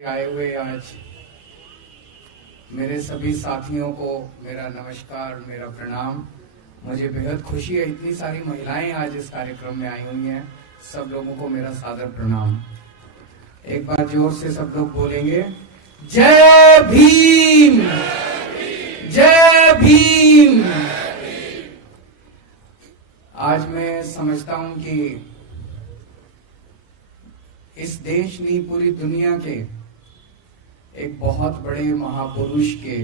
आए हुए आज मेरे सभी साथियों को मेरा नमस्कार, मेरा प्रणाम। मुझे बेहद खुशी है, इतनी सारी महिलाएं आज इस कार्यक्रम में आई हुई हैं। सब लोगों को मेरा सादर प्रणाम। एक बार जोर से सब लोग बोलेंगे, जय भीम, जय भीम। आज मैं समझता हूं कि इस देश नहीं, पूरी दुनिया के एक बहुत बड़े महापुरुष के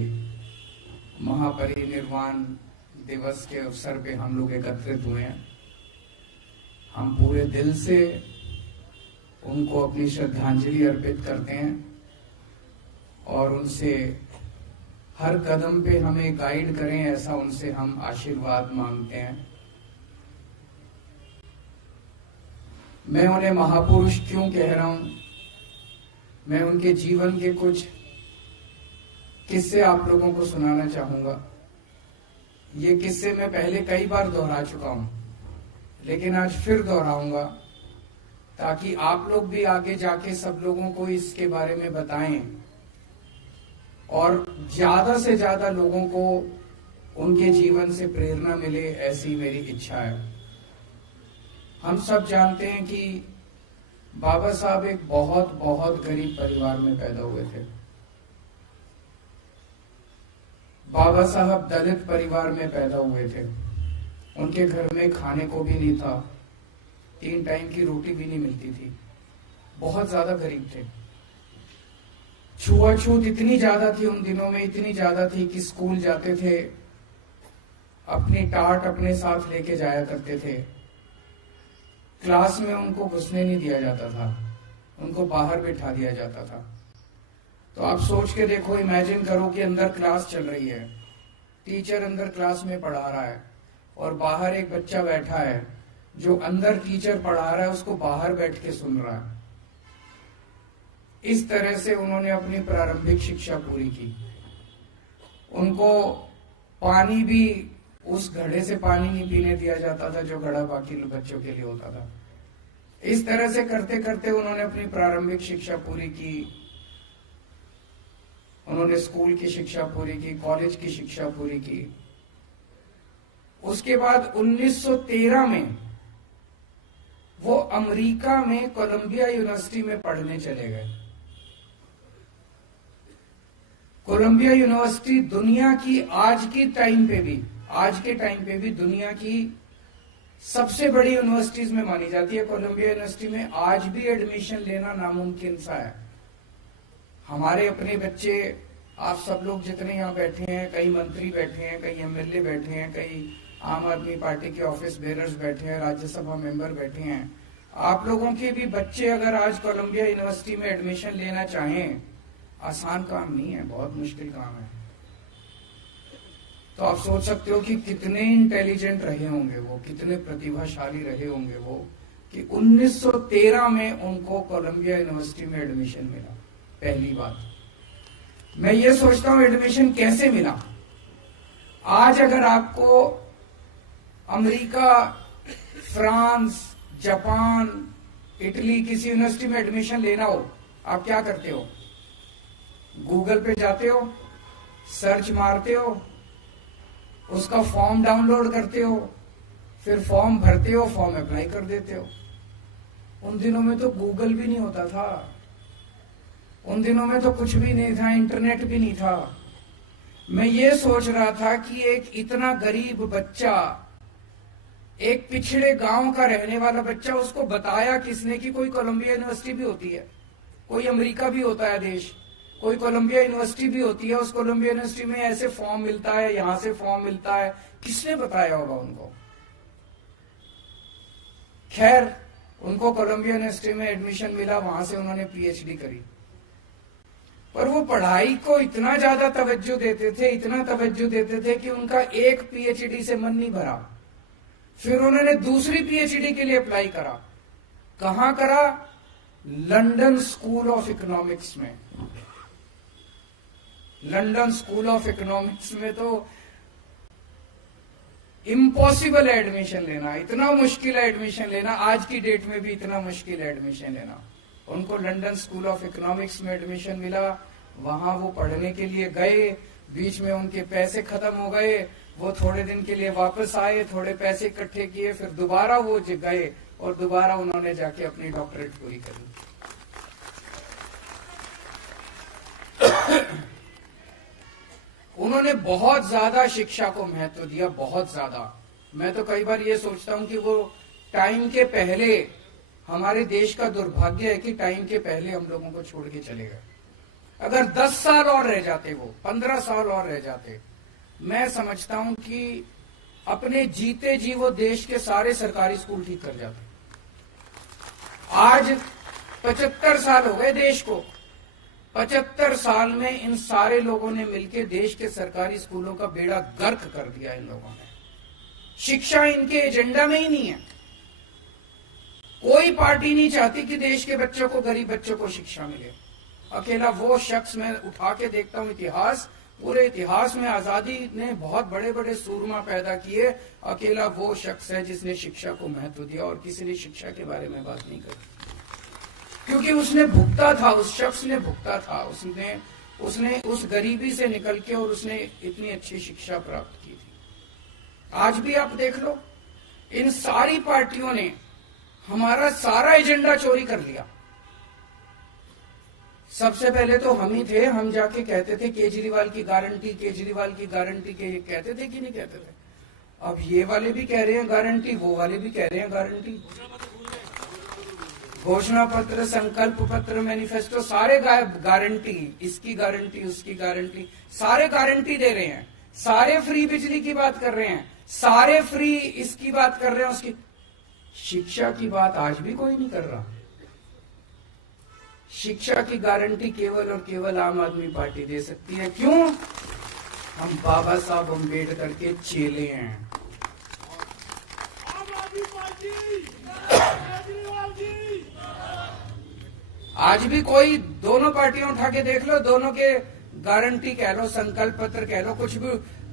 महापरिनिर्वाण दिवस के अवसर पे हम लोग एकत्रित हुए हैं। हम पूरे दिल से उनको अपनी श्रद्धांजलि अर्पित करते हैं और उनसे हर कदम पे हमें गाइड करें, ऐसा उनसे हम आशीर्वाद मांगते हैं। मैं उन्हें महापुरुष क्यों कह रहा हूं? मैं उनके जीवन के कुछ किस्से आप लोगों को सुनाना चाहूंगा। ये किस्से मैं पहले कई बार दोहरा चुका हूं, लेकिन आज फिर दोहराऊंगा ताकि आप लोग भी आगे जाके सब लोगों को इसके बारे में बताएं और ज्यादा से ज्यादा लोगों को उनके जीवन से प्रेरणा मिले, ऐसी मेरी इच्छा है। हम सब जानते हैं कि बाबा साहब एक बहुत बहुत गरीब परिवार में पैदा हुए थे। बाबा साहब दलित परिवार में पैदा हुए थे। उनके घर में खाने को भी नहीं था, 3 टाइम की रोटी भी नहीं मिलती थी। बहुत ज्यादा गरीब थे। छुआछूत इतनी ज्यादा थी उन दिनों में, इतनी ज्यादा थी कि स्कूल जाते थे अपनी टाट अपने साथ लेके जाया करते थे। क्लास में उनको घुसने नहीं दिया जाता था, उनको बाहर बिठा दिया जाता था। तो आप सोच के देखो, इमेजिन करो कि अंदर क्लास चल रही है, टीचर अंदर क्लास में पढ़ा रहा है और बाहर एक बच्चा बैठा है जो अंदर टीचर पढ़ा रहा है उसको बाहर बैठ के सुन रहा है। इस तरह से उन्होंने अपनी प्रारंभिक शिक्षा पूरी की। उनको पानी भी, उस घड़े से पानी नहीं पीने दिया जाता था जो घड़ा बाकी बच्चों के लिए होता था। इस तरह से करते करते उन्होंने अपनी प्रारंभिक शिक्षा पूरी की। उन्होंने स्कूल की शिक्षा पूरी की, कॉलेज की शिक्षा पूरी की। उसके बाद 1913 में वो अमेरिका में कोलंबिया यूनिवर्सिटी में पढ़ने चले गए। कोलंबिया यूनिवर्सिटी दुनिया की आज के टाइम पे भी दुनिया की सबसे बड़ी यूनिवर्सिटीज में मानी जाती है। कोलंबिया यूनिवर्सिटी में आज भी एडमिशन लेना नामुमकिन सा है। हमारे अपने बच्चे, आप सब लोग जितने यहाँ बैठे हैं, कई मंत्री बैठे हैं, कई एमएलए बैठे हैं, कई आम आदमी पार्टी के ऑफिस बेरर्स बैठे हैं, राज्यसभा मेंबर बैठे हैं। आप लोगों के भी बच्चे अगर आज कोलंबिया यूनिवर्सिटी में एडमिशन लेना चाहें, आसान काम नहीं है, बहुत मुश्किल काम है। तो आप सोच सकते हो कि कितने इंटेलिजेंट रहे होंगे वो, कितने प्रतिभाशाली रहे होंगे वो, कि 1913 में उनको कोलंबिया यूनिवर्सिटी में एडमिशन मिला। पहली बात मैं ये सोचता हूं, एडमिशन कैसे मिला? आज अगर आपको अमेरिका, फ्रांस, जापान, इटली किसी यूनिवर्सिटी में एडमिशन लेना हो, आप क्या करते हो? गूगल पे जाते हो, सर्च मारते हो, उसका फॉर्म डाउनलोड करते हो, फिर फॉर्म भरते हो, फॉर्म अप्लाई कर देते हो। उन दिनों में तो गूगल भी नहीं होता था, उन दिनों में तो कुछ भी नहीं था, इंटरनेट भी नहीं था। मैं ये सोच रहा था कि एक इतना गरीब बच्चा, एक पिछड़े गांव का रहने वाला बच्चा, उसको बताया किसने कि कोई कोलंबिया यूनिवर्सिटी भी होती है, कोई अमेरिका भी होता है देश, कोई कोलंबिया यूनिवर्सिटी भी होती है। उस कोलंबिया यूनिवर्सिटी में ऐसे फॉर्म मिलता है, यहां से फॉर्म मिलता है। किसने बताया होगा उनको? खैर, उनको कोलंबिया यूनिवर्सिटी में एडमिशन मिला, वहां से उन्होंने पीएचडी करी। पर वो पढ़ाई को इतना ज्यादा तवज्जो देते थे, इतना तवज्जो देते थे कि उनका एक पीएचडी से मन नहीं भरा। फिर उन्होंने दूसरी पीएचडी के लिए अप्लाई करा। कहां करा? लंदन स्कूल ऑफ इकोनॉमिक्स में। लंदन स्कूल ऑफ इकोनॉमिक्स में तो इम्पॉसिबल एडमिशन लेना, इतना मुश्किल है एडमिशन लेना, आज की डेट में भी इतना मुश्किल है एडमिशन लेना। उनको लंदन स्कूल ऑफ इकोनॉमिक्स में एडमिशन मिला, वहां वो पढ़ने के लिए गए, बीच में उनके पैसे खत्म हो गए, वो थोड़े दिन के लिए वापस आए, थोड़े पैसे इकट्ठे किए, फिर दोबारा वो गए और दोबारा उन्होंने जाके अपनी डॉक्टरेट पूरी करी। उन्होंने बहुत ज्यादा शिक्षा को महत्व दिया, बहुत ज्यादा। मैं तो कई बार ये सोचता हूं कि वो टाइम के पहले, हमारे देश का दुर्भाग्य है कि टाइम के पहले हम लोगों को छोड़ के चले गए। अगर 10 साल और रह जाते, वो 15 साल और रह जाते, मैं समझता हूं कि अपने जीते जी वो देश के सारे सरकारी स्कूल ठीक कर जाते। आज 75 साल हो गए देश को, 75 साल में इन सारे लोगों ने मिलकर देश के सरकारी स्कूलों का बेड़ा गर्क कर दिया। इन लोगों ने, शिक्षा इनके एजेंडा में ही नहीं है। कोई पार्टी नहीं चाहती कि देश के बच्चों को, गरीब बच्चों को शिक्षा मिले। अकेला वो शख्स, मैं उठा के देखता हूं इतिहास, पूरे इतिहास में आजादी ने बहुत बड़े बड़े सूरमा पैदा किए, अकेला वो शख्स है जिसने शिक्षा को महत्व दिया, और किसी ने शिक्षा के बारे में बात नहीं करी, क्योंकि उसने भुगता था, उस शख्स ने भुगता था, उसने उस गरीबी से निकल के और उसने इतनी अच्छी शिक्षा प्राप्त की थी। आज भी आप देख लो, इन सारी पार्टियों ने हमारा सारा एजेंडा चोरी कर लिया। सबसे पहले तो हम ही थे, हम जाके कहते थे केजरीवाल की गारंटी, केजरीवाल की गारंटी के, कहते थे कि नहीं कहते थे? अब ये वाले भी कह रहे हैं गारंटी, वो वाले भी कह रहे हैं गारंटी। घोषणा पत्र, संकल्प पत्र, मैनिफेस्टो, सारे गारंटी, इसकी गारंटी, उसकी गारंटी, सारे गारंटी दे रहे हैं। सारे फ्री बिजली की बात कर रहे हैं, सारे फ्री इसकी बात कर रहे हैं, उसकी। शिक्षा की बात आज भी कोई नहीं कर रहा। शिक्षा की गारंटी केवल और केवल आम आदमी पार्टी दे सकती है। क्यों? हम बाबा साहब अम्बेडकर के चेले हैं। आज भी कोई, दोनों पार्टियां उठा के देख लो, दोनों के गारंटी कह लो, संकल्प पत्र कह लो, कुछ भी,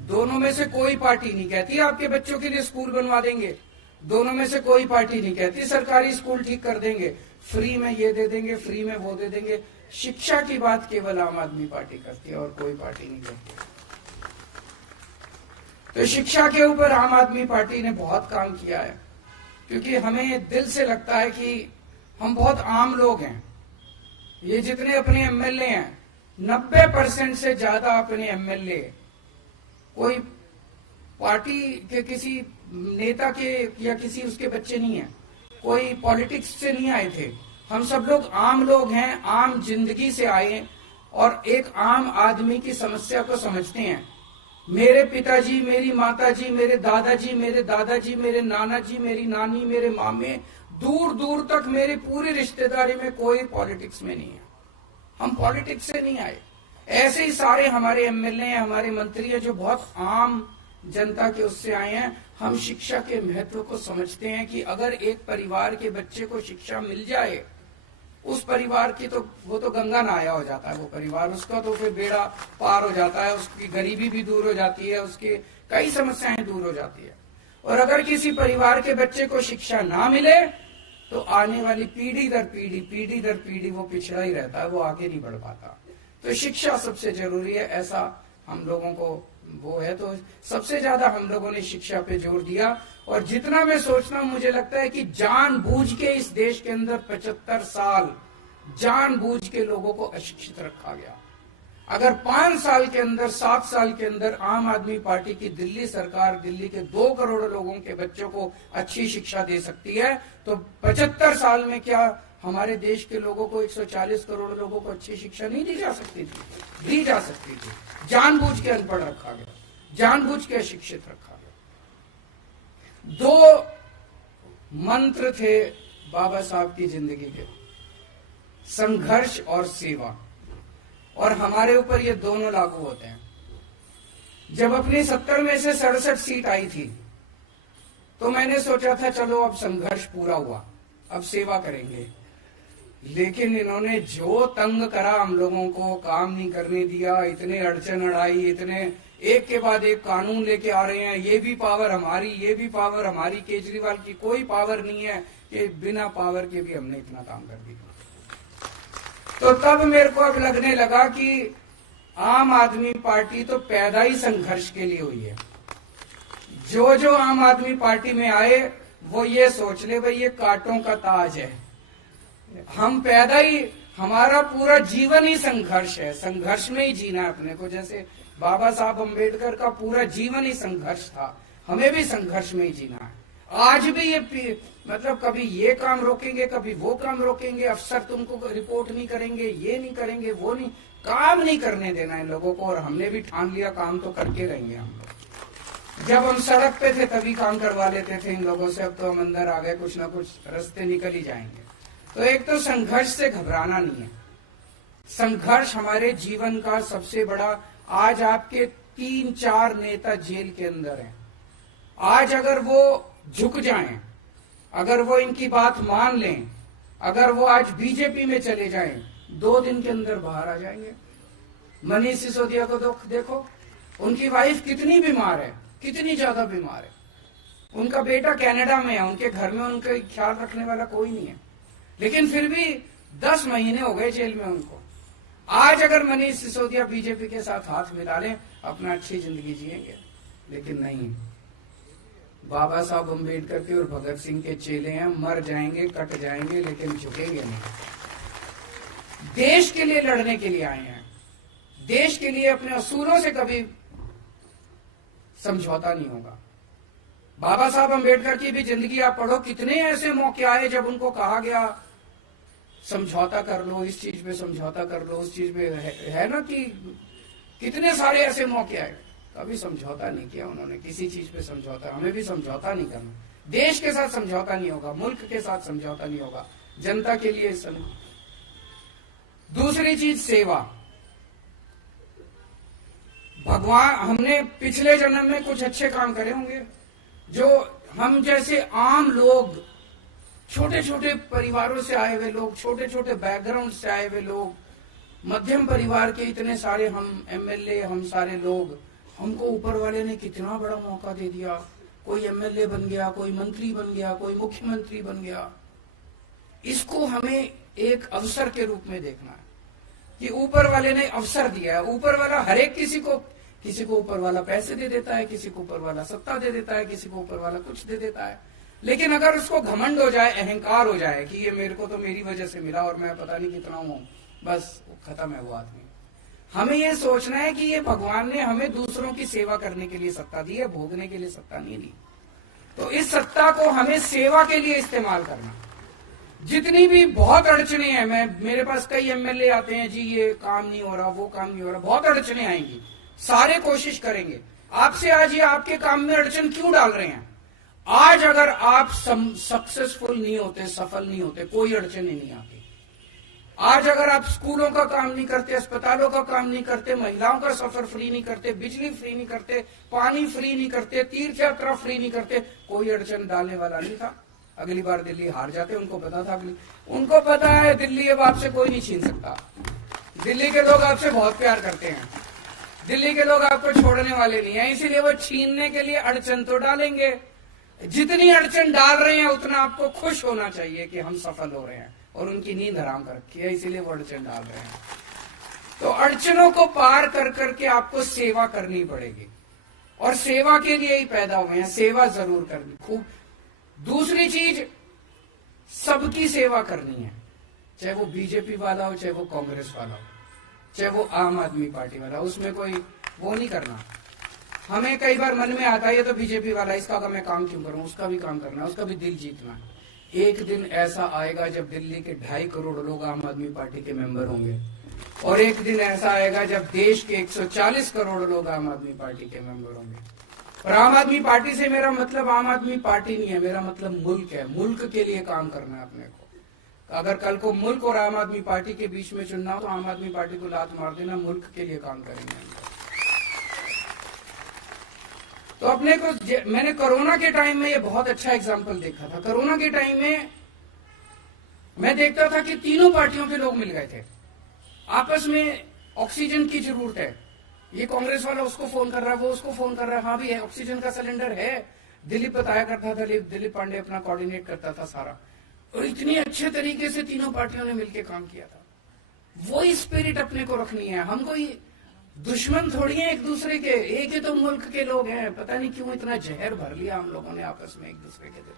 दोनों में से कोई पार्टी नहीं कहती आपके बच्चों के लिए स्कूल बनवा देंगे। दोनों में से कोई पार्टी नहीं कहती सरकारी स्कूल ठीक कर देंगे, फ्री में ये दे देंगे, फ्री में वो दे देंगे। शिक्षा की बात केवल आम आदमी पार्टी करती है और कोई पार्टी नहीं करती। तो शिक्षा के ऊपर आम आदमी पार्टी ने बहुत काम किया है, क्योंकि हमें दिल से लगता है कि हम बहुत आम लोग हैं। ये जितने अपने एमएलए हैं, 90% से ज्यादा अपने एमएलए कोई पार्टी के किसी नेता के या किसी उसके बच्चे नहीं है, कोई पॉलिटिक्स से नहीं आए थे। हम सब लोग आम लोग हैं, आम जिंदगी से आए और एक आम आदमी की समस्या को समझते हैं। मेरे पिताजी, मेरी माताजी, मेरे दादाजी, मेरे दादाजी, मेरे नाना जी, मेरी नानी, मेरे मामे, दूर दूर तक मेरी पूरी रिश्तेदारी में कोई पॉलिटिक्स में नहीं है। हम पॉलिटिक्स से नहीं आए। ऐसे ही सारे हमारे एमएलए हैं, हमारे मंत्री हैं, जो बहुत आम जनता के उससे आए हैं। हम शिक्षा के महत्व को समझते हैं कि अगर एक परिवार के बच्चे को शिक्षा मिल जाए, उस परिवार की तो वो तो गंगा नहाया हो जाता है, वो परिवार, उसका तो फिर बेड़ा पार हो जाता है, उसकी गरीबी भी दूर हो जाती है, उसकी कई समस्याएं दूर हो जाती है। और अगर किसी परिवार के बच्चे को शिक्षा ना मिले तो आने वाली पीढ़ी दर पीढ़ी वो पिछड़ा ही रहता है, वो आगे नहीं बढ़ पाता। तो शिक्षा सबसे जरूरी है, ऐसा हम लोगों को वो है। तो सबसे ज्यादा हम लोगों ने शिक्षा पे जोर दिया। और जितना मैं सोचता हूं, मुझे लगता है कि जानबूझ के इस देश के अंदर 75 साल जानबूझ के लोगों को अशिक्षित रखा गया। अगर 5 साल के अंदर, 7 साल के अंदर आम आदमी पार्टी की दिल्ली सरकार दिल्ली के 2 करोड़ लोगों के बच्चों को अच्छी शिक्षा दे सकती है, तो 75 साल में क्या हमारे देश के लोगों को, 140 करोड़ लोगों को अच्छी शिक्षा नहीं दी जा सकती थी? दी जा सकती थी। जानबूझ के अनपढ़ रखा गया, जानबूझ के अशिक्षित रखा गया। 2 मंत्र थे बाबा साहब की जिंदगी के, संघर्ष और सेवा, और हमारे ऊपर ये दोनों लागू होते हैं। जब अपनी 70 में से 67 सीट आई थी, तो मैंने सोचा था चलो अब संघर्ष पूरा हुआ, अब सेवा करेंगे। लेकिन इन्होंने जो तंग करा हम लोगों को, काम नहीं करने दिया, इतने अड़चन अड़ाई, इतने एक के बाद एक कानून लेके आ रहे हैं, ये भी पावर हमारी, ये भी पावर हमारी। केजरीवाल की कोई पावर नहीं है कि बिना पावर के भी हमने इतना काम कर दिया। तो तब मेरे को अब लगने लगा कि आम आदमी पार्टी तो पैदा ही संघर्ष के लिए हुई है। जो जो आम आदमी पार्टी में आए वो ये सोच ले भाई ये कांटों का ताज है। हम पैदा ही, हमारा पूरा जीवन ही संघर्ष है, संघर्ष में ही जीना है अपने को। जैसे बाबा साहब अम्बेडकर का पूरा जीवन ही संघर्ष था, हमें भी संघर्ष में ही जीना है। आज भी ये मतलब कभी ये काम रोकेंगे, कभी वो काम रोकेंगे, अफसर तुमको रिपोर्ट नहीं करेंगे, ये नहीं करेंगे, वो नहीं, काम नहीं करने देना इन लोगों को। और हमने भी ठान लिया काम तो करके रहेंगे हम लोग। जब हम सड़क पे थे तभी काम करवा लेते थे इन लोगों से, अब तो हम अंदर आ गए, कुछ ना कुछ रास्ते निकल ही जाएंगे। तो एक तो संघर्ष से घबराना नहीं है। संघर्ष हमारे जीवन का सबसे बड़ा, आज आपके 3-4 नेता जेल के अंदर हैं। आज अगर वो झुक जाएं, अगर वो इनकी बात मान लें, अगर वो आज बीजेपी में चले जाएं, 2 दिन के अंदर बाहर आ जाएंगे। मनीष सिसोदिया को देखो, उनकी वाइफ कितनी बीमार है, कितनी ज्यादा बीमार है। उनका बेटा कनाडा में है, उनके घर में उनका ख्याल रखने वाला कोई नहीं है, लेकिन फिर भी 10 महीने हो गए जेल में उनको। आज अगर मनीष सिसोदिया बीजेपी के साथ हाथ मिला लें, अपना अच्छी जिंदगी जिएंगे, लेकिन नहीं। बाबा साहब अम्बेडकर के और भगत सिंह के चेले हैं, मर जाएंगे, कट जाएंगे, लेकिन झुकेंगे नहीं। देश के लिए लड़ने के लिए आए हैं, देश के लिए अपने असूलों से कभी समझौता नहीं होगा। बाबा साहब अम्बेडकर की भी जिंदगी आप पढ़ो, कितने ऐसे मौके आए जब उनको कहा गया समझौता कर लो, इस चीज पे समझौता कर लो, उस चीज पे है ना, कि कितने सारे ऐसे मौके आए, कभी समझौता नहीं किया उन्होंने किसी चीज पे समझौता। हमें भी समझौता नहीं करना, देश के साथ समझौता नहीं होगा, मुल्क के साथ समझौता नहीं होगा, जनता के लिए दूसरी चीज सेवा। भगवान, हमने पिछले जन्म में कुछ अच्छे काम करे होंगे, जो हम जैसे आम लोग, छोटे छोटे परिवारों से आए हुए लोग, छोटे छोटे बैकग्राउंड से आए हुए लोग, मध्यम परिवार के इतने सारे हम एमएलए, हम सारे लोग, हमको ऊपर वाले ने कितना बड़ा मौका दे दिया। कोई एमएलए बन गया, कोई मंत्री बन गया, कोई मुख्यमंत्री बन गया। इसको हमें एक अवसर के रूप में देखना है कि ऊपर वाले ने अवसर दिया है। ऊपर वाला हर एक किसी को ऊपर वाला पैसे दे देता है, किसी को ऊपर वाला सत्ता दे देता है, किसी को ऊपर वाला कुछ दे देता है। लेकिन अगर उसको घमंड हो जाए, अहंकार हो जाए कि ये मेरे को तो मेरी वजह से मिला और मैं पता नहीं कितना हूं, बस खत्म है वो आदमी। हमें ये सोचना है कि ये भगवान ने हमें दूसरों की सेवा करने के लिए सत्ता दी है, भोगने के लिए सत्ता नहीं दी। तो इस सत्ता को हमें सेवा के लिए इस्तेमाल करना। जितनी भी बहुत अड़चने हैं, मेरे पास कई एमएलए आते हैं, जी ये काम नहीं हो रहा, वो काम नहीं हो रहा, बहुत अड़चने आएंगी, सारे कोशिश करेंगे। आपसे आज ये आपके काम में अड़चन क्यों डाल रहे हैं? आज अगर आप सक्सेसफुल नहीं होते, सफल नहीं होते, कोई अड़चन ही नहीं आती। आज अगर आप स्कूलों का काम नहीं करते, अस्पतालों का काम नहीं करते, महिलाओं का सफर फ्री नहीं करते, बिजली फ्री नहीं करते, पानी फ्री नहीं करते, तीर्थ यात्रा फ्री नहीं करते, कोई अड़चन डालने वाला नहीं था। अगली बार दिल्ली हार जाते, उनको पता था, उनको पता है दिल्ली अब आपसे कोई नहीं छीन सकता। दिल्ली के लोग आपसे बहुत प्यार करते हैं, दिल्ली के लोग आपको छोड़ने वाले नहीं है, इसीलिए वो छीनने के लिए अड़चन तो डालेंगे। जितनी अड़चन डाल रहे हैं उतना आपको खुश होना चाहिए कि हम सफल हो रहे हैं, और उनकी नींद हराम कर रखी है, इसीलिए वो अड़चन डाल रहे हैं। तो अड़चनों को पार कर करके आपको सेवा करनी पड़ेगी, और सेवा के लिए ही पैदा हुए हैं, सेवा जरूर करनी खूब। दूसरी चीज, सबकी सेवा करनी है, चाहे वो बीजेपी वाला हो, चाहे वो कांग्रेस वाला हो, चाहे वो आम आदमी पार्टी वाला, उसमें कोई वो नहीं करना। हमें कई बार मन में आता है ये तो बीजेपी वाला, इसका मैं काम क्यों करूं, उसका भी काम करना है, उसका भी दिल जीतना है। एक दिन ऐसा आएगा जब दिल्ली के 2.5 करोड़ लोग आम आदमी पार्टी के मेंबर होंगे, और एक दिन ऐसा आएगा जब देश के 140 करोड़ लोग आम आदमी पार्टी के मेंबर होंगे। और आम आदमी पार्टी से मेरा मतलब आम आदमी पार्टी नहीं है, मेरा मतलब मुल्क है। मुल्क के लिए काम करना है अपने को। अगर कल को मुल्क और आम आदमी पार्टी के बीच में चुनना हो तो आम आदमी पार्टी को लात मार देना, मुल्क के लिए काम करेंगे। तो अपने को, मैंने कोरोना के टाइम में ये बहुत अच्छा एग्जाम्पल देखा था। कोरोना के टाइम में मैं देखता था कि तीनों पार्टियों के लोग मिल गए थे, आपस में ऑक्सीजन की जरूरत है, ये कांग्रेस वाला उसको फोन कर रहा है, वो उसको फोन कर रहा है, हाँ भी है, ऑक्सीजन का सिलेंडर है। दिलीप बताया करता था, दिलीप पांडे अपना कोऑर्डिनेट करता था सारा, और इतनी अच्छे तरीके से तीनों पार्टियों ने मिलकर काम किया था। वो स्पिरिट अपने को रखनी है। हम कोई दुश्मन थोड़ी है एक दूसरे के, एक ही तो मुल्क के लोग हैं। पता नहीं क्यों इतना जहर भर लिया हम लोगों ने आपस में एक दूसरे के दिल।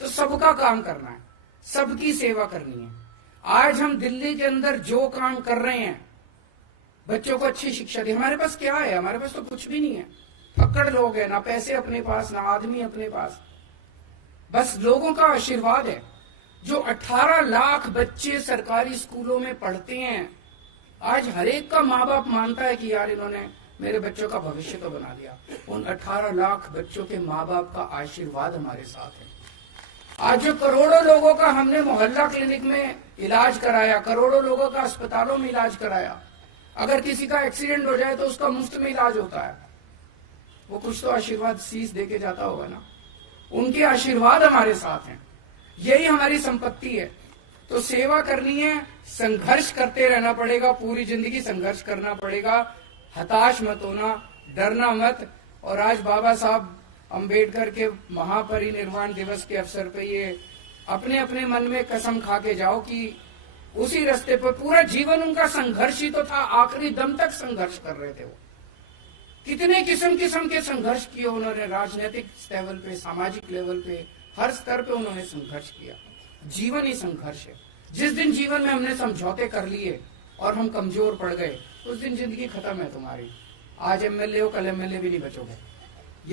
तो सबका काम करना है, सबकी सेवा करनी है। आज हम दिल्ली के अंदर जो काम कर रहे हैं, बच्चों को अच्छी शिक्षा दी, हमारे पास क्या है? हमारे पास तो कुछ भी नहीं है। अक्कड़ लोग हैं, ना पैसे अपने पास, ना आदमी अपने पास, बस लोगों का आशीर्वाद है। जो 18 लाख बच्चे सरकारी स्कूलों में पढ़ते हैं, आज हर एक का माँ बाप मानता है कि यार इन्होंने मेरे बच्चों का भविष्य तो बना दिया। उन 18 लाख बच्चों के माँ बाप का आशीर्वाद हमारे साथ है। आज जो करोड़ों लोगों का हमने मोहल्ला क्लिनिक में इलाज कराया, करोड़ों लोगों का अस्पतालों में इलाज कराया, अगर किसी का एक्सीडेंट हो जाए तो उसका मुफ्त में इलाज होता है, वो कुछ तो आशीर्वाद शीश दे के जाता होगा ना। उनके आशीर्वाद हमारे साथ हैं, यही हमारी संपत्ति है। तो सेवा करनी है, संघर्ष करते रहना पड़ेगा, पूरी जिंदगी संघर्ष करना पड़ेगा। हताश मत होना, डरना मत। और आज बाबा साहब अंबेडकर के महापरिनिर्वाण दिवस के अवसर पे ये अपने अपने मन में कसम खा के जाओ कि उसी रास्ते पर पूरा जीवन उनका संघर्ष ही तो था। आखिरी दम तक संघर्ष कर रहे थे वो। कितने किस्म किस्म के संघर्ष किए उन्होंने, राजनीतिक लेवल पे, सामाजिक लेवल पे, हर स्तर पे उन्होंने संघर्ष किया। जीवन ही संघर्ष है। जिस दिन जीवन में हमने समझौते कर लिए और हम कमजोर पड़ गए, उस दिन जिंदगी खत्म है तुम्हारी। आज एमएलए हो, कल एमएलए भी नहीं बचोगे।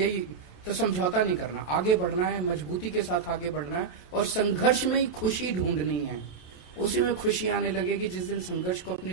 यही तो, समझौता नहीं करना, आगे बढ़ना है, मजबूती के साथ आगे बढ़ना है। और संघर्ष में ही खुशी ढूंढनी है, उसी में खुशी आने लगेगी जिस दिन संघर्ष को अपनी